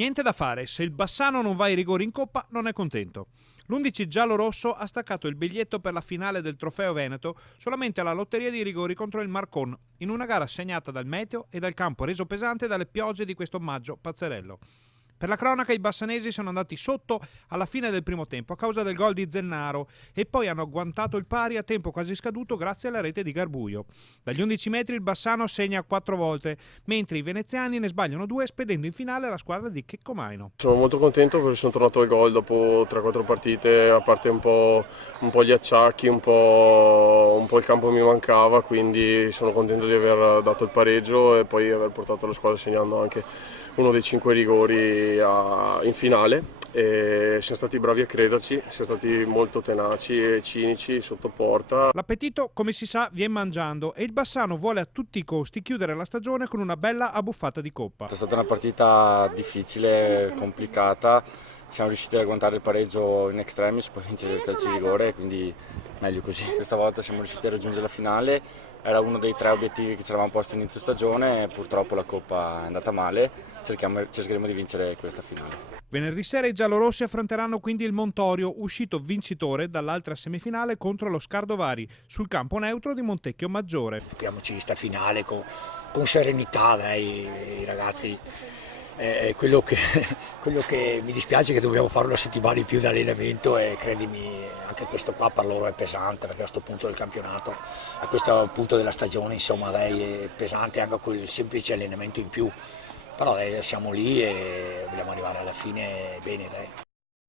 Niente da fare, se il Bassano non va ai rigori in Coppa non è contento. L'11 giallo-rosso ha staccato il biglietto per la finale del Trofeo Veneto solamente alla lotteria di rigori contro il Marcon, in una gara segnata dal meteo e dal campo reso pesante dalle piogge di questo maggio pazzerello. Per la cronaca i bassanesi sono andati sotto alla fine del primo tempo a causa del gol di Zennaro e poi hanno agguantato il pari a tempo quasi scaduto grazie alla rete di Garbuio. Dagli 11 metri il Bassano segna 4 volte, mentre i veneziani ne sbagliano 2 spedendo in finale la squadra di Checco Maino. Sono molto contento perché sono tornato al gol dopo 3-4 partite, a parte un po' gli acciacchi, un po' il campo mi mancava, quindi sono contento di aver dato il pareggio e poi aver portato la squadra segnando anche uno dei 5 rigori in finale. E siamo stati bravi a crederci, siamo stati molto tenaci e cinici sotto porta. L'appetito, come si sa, viene mangiando e il Bassano vuole a tutti i costi chiudere la stagione con una bella abbuffata di Coppa. È stata una partita difficile, complicata, siamo riusciti ad agguantare il pareggio in extremis, poi vincere il calcio di rigore, quindi meglio così. Questa volta siamo riusciti a raggiungere la finale, era uno dei 3 obiettivi che ci eravamo posti inizio stagione, purtroppo la Coppa è andata male, cercheremo di vincere questa finale. Venerdì sera i giallorossi affronteranno quindi il Montorio, uscito vincitore dall'altra semifinale contro lo Scardovari, sul campo neutro di Montecchio Maggiore. Giochiamoci questa finale con serenità, dai, ragazzi. Quello che mi dispiace è che dobbiamo fare una settimana in più di allenamento e credimi, anche questo qua per loro è pesante, perché a questo punto del campionato, a questo punto della stagione, insomma, dai, è pesante anche quel semplice allenamento in più. Però dai, siamo lì e vogliamo arrivare alla fine bene, dai.